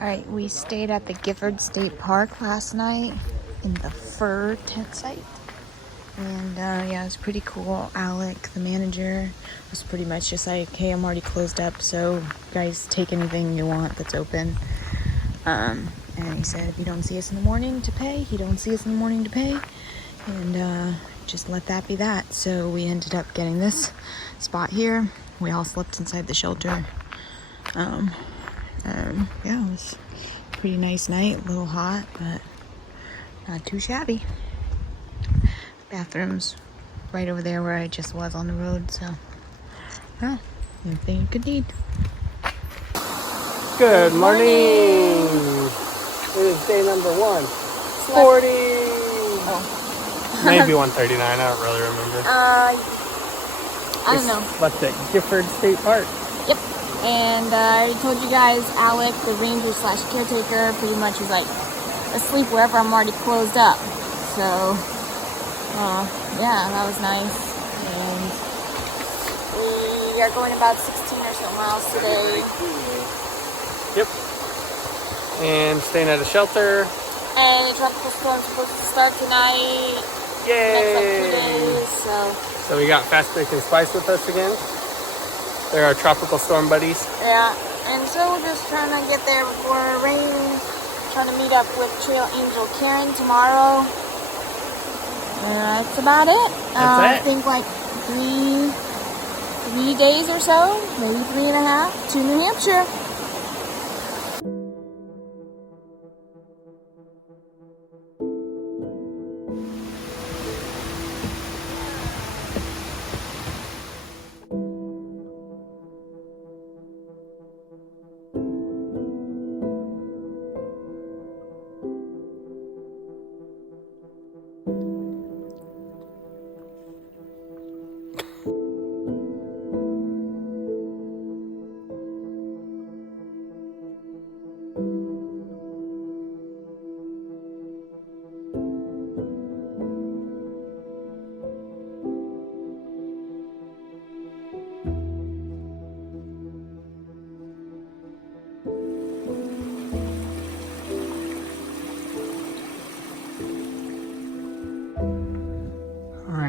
Alright, we stayed at the Gifford State Park last night in the fur tent site. And yeah, it was pretty cool. Alec, the manager, was pretty much just like, hey, I'm already closed up, so guys, take anything you want that's open. And he said, if you don't see us in the morning to pay, you don't see us in the morning to pay. And just let that be that. So we ended up getting this spot here. We all slept inside the shelter. Yeah, it was a pretty nice night. A little hot, but not too shabby. Bathrooms right over there where I just was on the road, so yeah, anything you could need. Good morning. It is day number 140. Oh. Maybe 139. I don't really remember. I don't know. Left at Gifford State Park. Yep. And I already told you guys, Alec, the ranger slash caretaker, pretty much was like asleep wherever I'm already closed up. So yeah, that was nice. And we are going about 16 or so miles today. Yep. And staying at a shelter. And the tropical storm's supposed to start tonight. Yay! Next like 2 days, So we got Fast Bake and Spice with us again. They're our tropical storm buddies. Yeah, and so we're just trying to get there before it rains. Trying to meet up with Trail Angel Karen tomorrow. That's about it. I think like three days or so, maybe 3.5 to New Hampshire.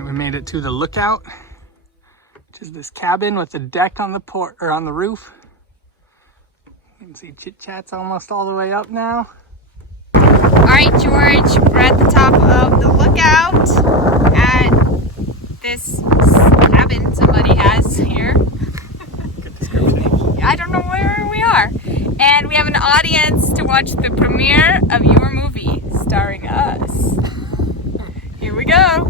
We made it to the Lookout, which is this cabin with a deck on the on the roof. You can see Chit Chat's almost all the way up now. All right, George, we're at the top of the Lookout at this cabin somebody has here. Good description. I don't know where we are. And we have an audience to watch the premiere of your movie starring us. Here we go.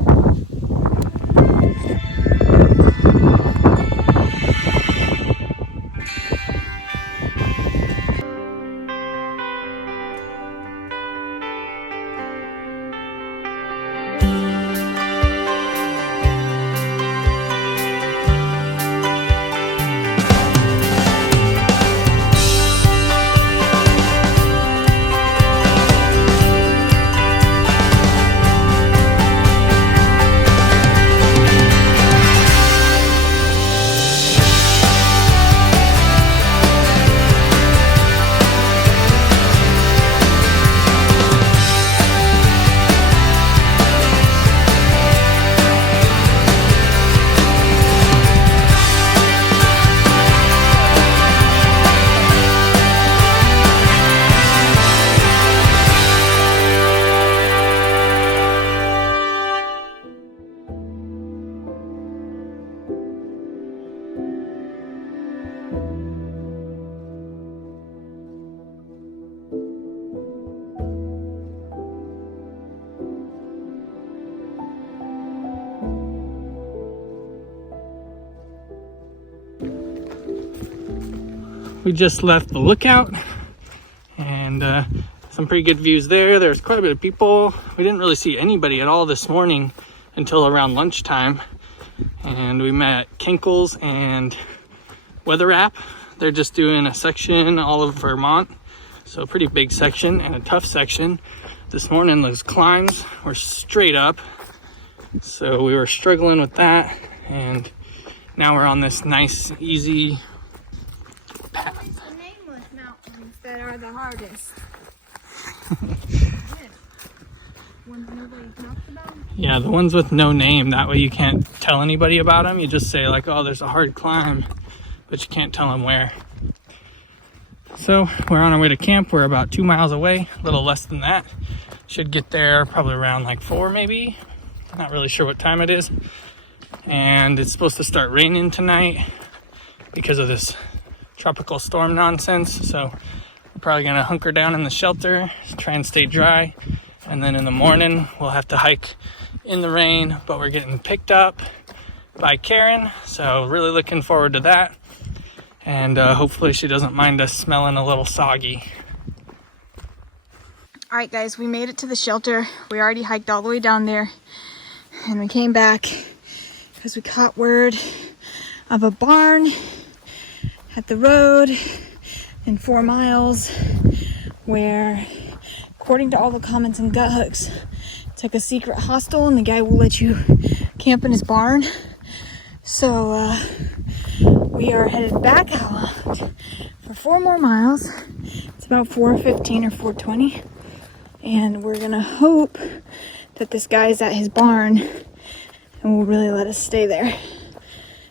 We just left the Lookout and some pretty good views there. There's quite a bit of people. We didn't really see anybody at all this morning until around lunchtime. And we met Kinkles and Weather App. They're just doing a section all of Vermont. So a pretty big section and a tough section. This morning those climbs were straight up. So we were struggling with that. And now we're on this nice, easy path. It's the nameless mountains that are the hardest. Ones nobody talks about? Yeah, the ones with no name. That way you can't tell anybody about them. You just say like, oh, there's a hard climb, but you can't tell them where. So we're on our way to camp. We're about 2 miles away, a little less than that. Should get there probably around like 4 maybe. Not really sure what time it is. And it's supposed to start raining tonight because of this tropical storm nonsense. So we're probably gonna hunker down in the shelter, try and stay dry. And then in the morning, we'll have to hike in the rain, but we're getting picked up by Karen. So really looking forward to that. And hopefully she doesn't mind us smelling a little soggy. All right, guys, we made it to the shelter. We already hiked all the way down there. And we came back because we caught word of a barn at the road in 4 miles where, according to all the comments and gut hooks, it's like a secret hostel and the guy will let you camp in his barn. So we are headed back out for 4 more miles. It's about 4:15 or 4:20. And we're gonna hope that this guy's at his barn and will really let us stay there.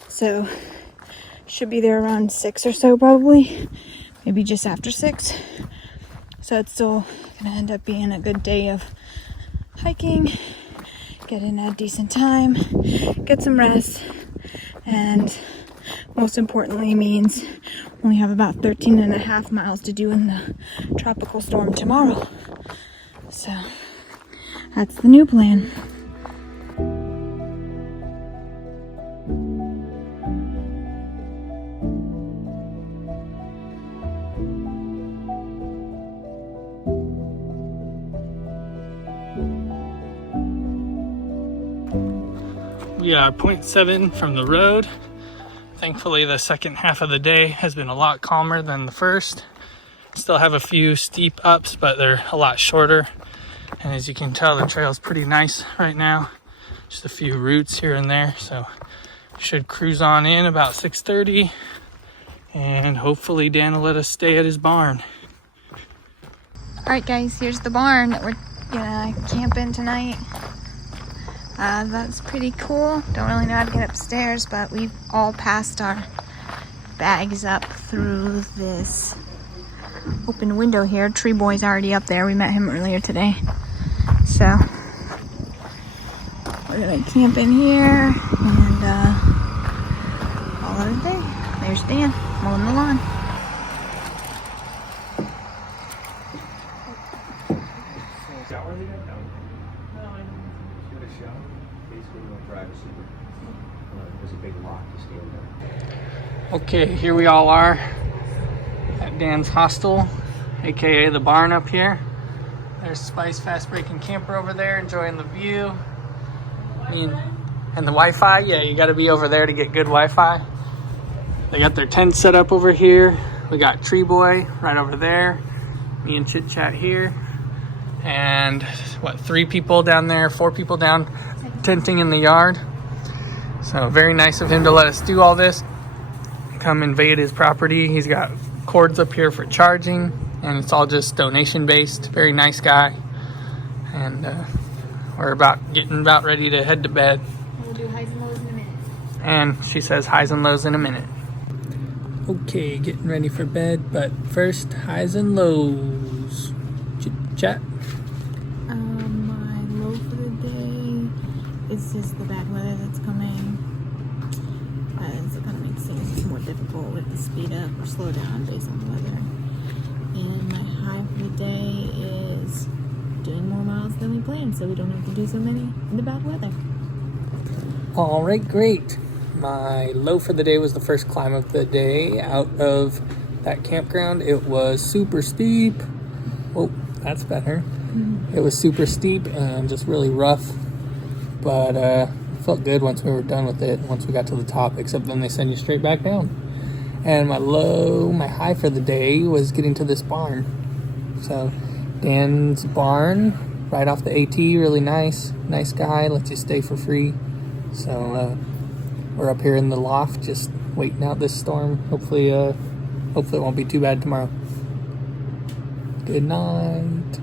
So should be there around 6 or so probably, maybe just after 6. So it's still gonna end up being a good day of hiking, get in a decent time, get some rest, and most importantly means we only have about 13.5 miles to do in the tropical storm tomorrow. So that's the new plan. We are 0.7 from the road. Thankfully, the second half of the day has been a lot calmer than the first. Still have a few steep ups, but they're a lot shorter. And as you can tell, the trail's pretty nice right now. Just a few roots here and there. So we should cruise on in about 6:30. And hopefully Dan will let us stay at his barn. All right, guys, here's the barn that we're gonna camp in tonight. That's pretty cool. Don't really know how to get upstairs, but we've all passed our bags up through this open window here. Tree Boy's already up there. We met him earlier today. So we're gonna camp in here and call it a day. There's Dan mowing the lawn. Okay, here we all are at Dan's Hostel, aka the barn up here. There's Spice Fast Breaking Camper over there enjoying the view. And the Wi-Fi, yeah, you gotta be over there to get good Wi-Fi. They got their tent set up over here. We got Tree Boy right over there. Me and Chit Chat here. And what, 3 people down there, 4 people down tenting in the yard. So very nice of him to let us do all this. Come invade his property. He's got cords up here for charging, and it's all just donation based. Very nice guy. And we're getting about ready to head to bed. We'll do highs and lows in a minute. And she says highs and lows in a minute. Okay, getting ready for bed, but first highs and lows. Chit Chat. My low for the day is just the bad weather that's coming. It kind of makes things more difficult with the speed up or slow down based on the weather. And my high for the day is doing more miles than we planned, so we don't have to do so many in the bad weather. All right, great. My low for the day was the first climb of the day out of that campground. It was super steep. Oh, that's better. It was super steep and just really rough, but felt good once we were done with it, once we got to the top, except then they send you straight back down. And my high for the day was getting to this barn. So Dan's barn, right off the AT, really nice guy, lets you stay for free. So We're up here in the loft just waiting out this storm. Hopefully it won't be too bad tomorrow. Good night.